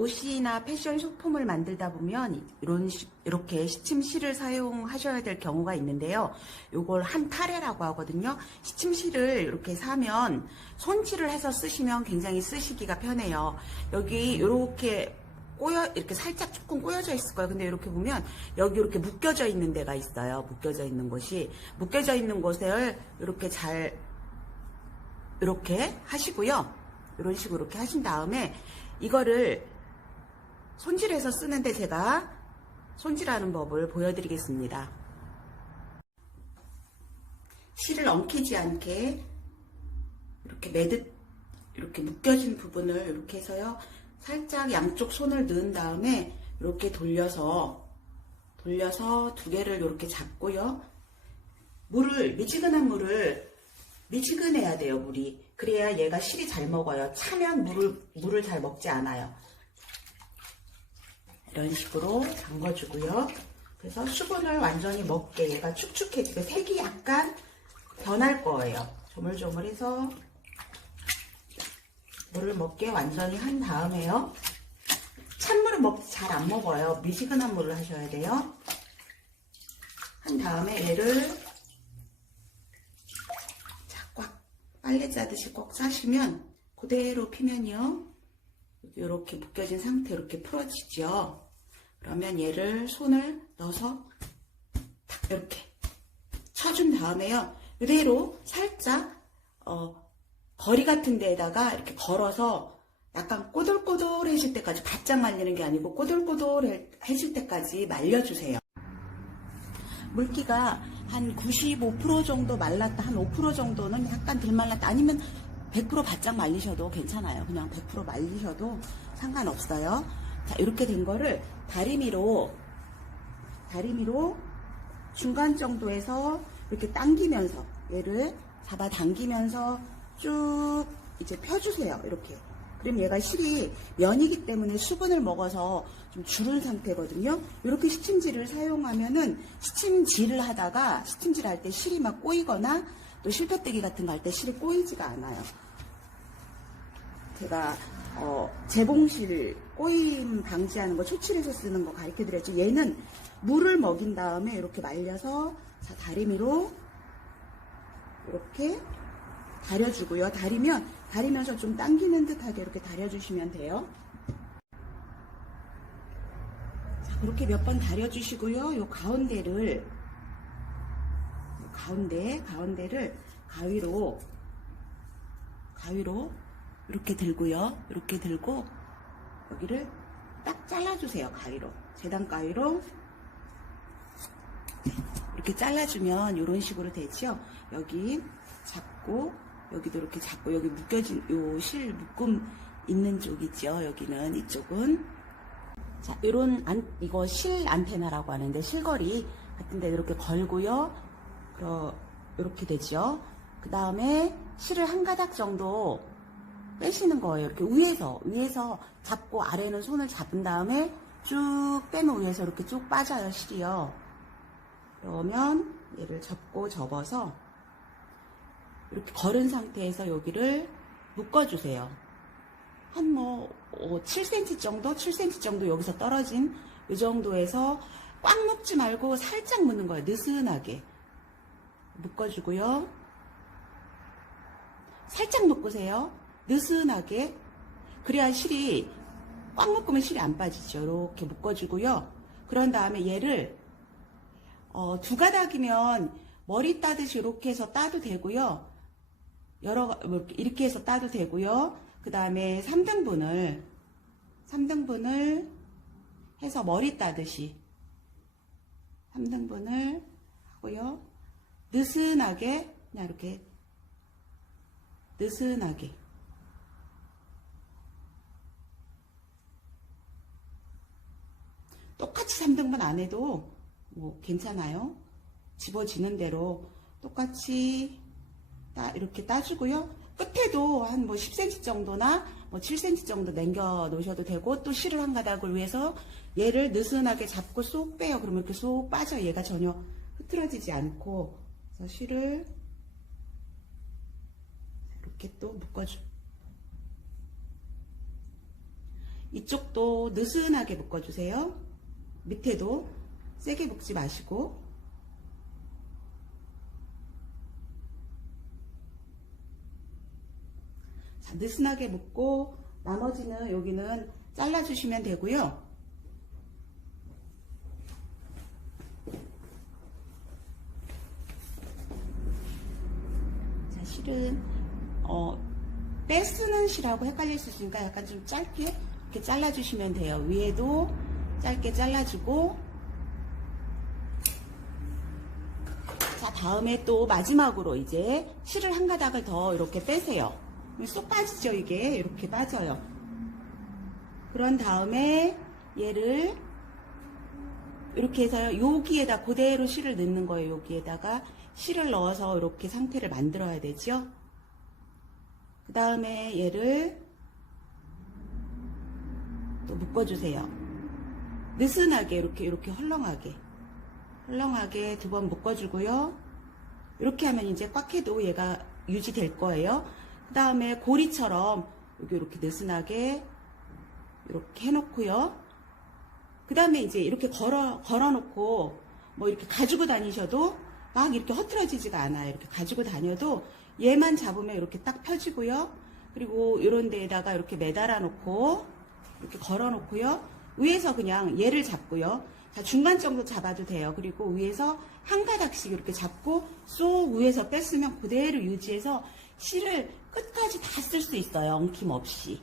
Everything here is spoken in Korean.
옷이나 패션 소품을 만들다 보면 이렇게 시침실을 사용하셔야 될 경우가 있는데요. 요걸 한 타래라고 하거든요. 시침실을 이렇게 사면 손질을 해서 쓰시면 굉장히 쓰시기가 편해요. 여기 이렇게 이렇게 살짝 조금 꼬여져 있을 거예요. 근데 이렇게 보면 여기 이렇게 묶여져 있는 데가 있어요. 묶여져 있는 곳을 이렇게 이렇게 하시고요. 이런 식으로 이렇게 하신 다음에 이거를 손질해서 쓰는데 제가 손질하는 법을 보여드리겠습니다. 실을 엉키지 않게 이렇게 매듭, 이렇게 묶여진 부분을 이렇게 해서요. 살짝 양쪽 손을 넣은 다음에 이렇게 돌려서 두 개를 이렇게 잡고요. 미지근한 물을 미지근해야 돼요, 물이. 그래야 얘가 실이 잘 먹어요. 차면 물을 잘 먹지 않아요. 이런 식으로 담궈주고요. 그래서 수분을 완전히 먹게 얘가 축축해지고 색이 약간 변할 거예요. 조물조물해서 물을 먹게 완전히 한 다음에요. 찬물은 잘 안 먹어요. 미지근한 물을 하셔야 돼요. 한 다음에 얘를 꽉 빨래 짜듯이 꽉 싸시면 그대로 피면요. 이렇게 묶여진 상태 이렇게 풀어지죠. 그러면 얘를 손을 넣어서 탁 이렇게 쳐준 다음에요. 이대로 살짝 거리 같은 데에다가 이렇게 걸어서 약간 꼬들꼬들해질 때까지 바짝 말리는 게 아니고 꼬들꼬들해질 때까지 말려주세요. 물기가 한 95% 정도 말랐다, 한 5% 정도는 약간 덜 말랐다, 아니면 100% 바짝 말리셔도 괜찮아요. 그냥 100% 말리셔도 상관없어요. 자, 이렇게 된 거를 다리미로 중간 정도에서 이렇게 당기면서 얘를 잡아당기면서 쭉 이제 펴주세요. 이렇게. 그럼 얘가 실이 면이기 때문에 수분을 먹어서 좀 줄은 상태거든요. 이렇게 시침질을 사용하면은 시침질을 할 때 실이 막 꼬이거나 또 실펴뜨기 같은 거 할 때 실이 꼬이지가 않아요. 제가 재봉실 꼬임 방지하는 거 초칠해서 쓰는 거 가르쳐 드렸죠. 얘는 물을 먹인 다음에 이렇게 말려서 자, 다리미로 이렇게 다려주고요. 다리면서 좀 당기는 듯하게 이렇게 다려주시면 돼요. 자, 그렇게 몇 번 다려주시고요. 요 가운데를 가위로 이렇게 들고요. 이렇게 들고 여기를 딱 잘라주세요. 재단 가위로 이렇게 잘라주면 이런 식으로 되죠. 여기 잡고 여기도 이렇게 잡고 여기 묶여진 요 실 묶음 있는 쪽이죠. 여기는 이쪽은 자 이거 실 안테나라고 하는데 실거리 같은데 이렇게 걸고요. 이렇게 되죠. 그 다음에 실을 한 가닥 정도 빼시는 거예요. 이렇게 위에서 잡고 아래는 손을 잡은 다음에 쭉 빼면 위에서 이렇게 쭉 빠져요, 실이요. 그러면 얘를 접어서 이렇게 걸은 상태에서 여기를 묶어주세요. 한 7cm 정도 여기서 떨어진 이 정도에서 꽉 묶지 말고 살짝 묶는 거예요. 느슨하게 묶어주고요. 살짝 묶으세요. 느슨하게. 그래야 실이 꽉 묶으면 실이 안 빠지죠. 이렇게 묶어주고요. 그런 다음에 얘를 두 가닥이면 머리 따듯이 이렇게 해서 따도 되고요. 이렇게 해서 따도 되고요. 그 다음에 3등분을 해서 머리 따듯이 3등분을 하고요. 느슨하게 그냥 이렇게 느슨하게 똑같이 3등분 안 해도 괜찮아요. 집어지는 대로 똑같이 이렇게 따주고요. 끝에도 한 10cm 정도나 7cm 정도 남겨 놓으셔도 되고, 또 실을 한 가닥을 위해서 얘를 느슨하게 잡고 쏙 빼요. 그러면 이렇게 쏙 빠져요. 얘가 전혀 흐트러지지 않고. 그래서 실을 이렇게 또 묶어줘. 이쪽도 느슨하게 묶어주세요. 밑에도 세게 묶지 마시고. 자, 느슨하게 묶고 나머지는 여기는 잘라주시면 되고요. 자, 실은 빼쓰는 실하고 헷갈릴 수 있으니까 약간 좀 짧게 이렇게 잘라주시면 돼요. 위에도 짧게 잘라주고. 자, 다음에 또 마지막으로 이제 실을 한 가닥을 더 이렇게 빼세요. 쏙 빠지죠, 이게. 이렇게 빠져요. 그런 다음에 얘를 이렇게 해서요. 여기에다 그대로 실을 넣는 거예요. 여기에다가 실을 넣어서 이렇게 상태를 만들어야 되죠. 그 다음에 얘를 또 묶어주세요. 느슨하게 이렇게 헐렁하게 두 번 묶어주고요. 이렇게 하면 이제 꽉 해도 얘가 유지될 거예요. 그 다음에 고리처럼 여기 이렇게 느슨하게 이렇게 해놓고요. 그 다음에 이제 이렇게 걸어놓고 뭐 이렇게 가지고 다니셔도 막 이렇게 흐트러지지가 않아요. 이렇게 가지고 다녀도 얘만 잡으면 이렇게 딱 펴지고요. 그리고 이런 데에다가 이렇게 매달아 놓고 이렇게 걸어 놓고요. 위에서 그냥 얘를 잡고요. 자, 중간 정도 잡아도 돼요. 그리고 위에서 한 가닥씩 이렇게 잡고 쏙 위에서 뺐으면 그대로 유지해서 실을 끝까지 다 쓸 수 있어요. 엉킴 없이.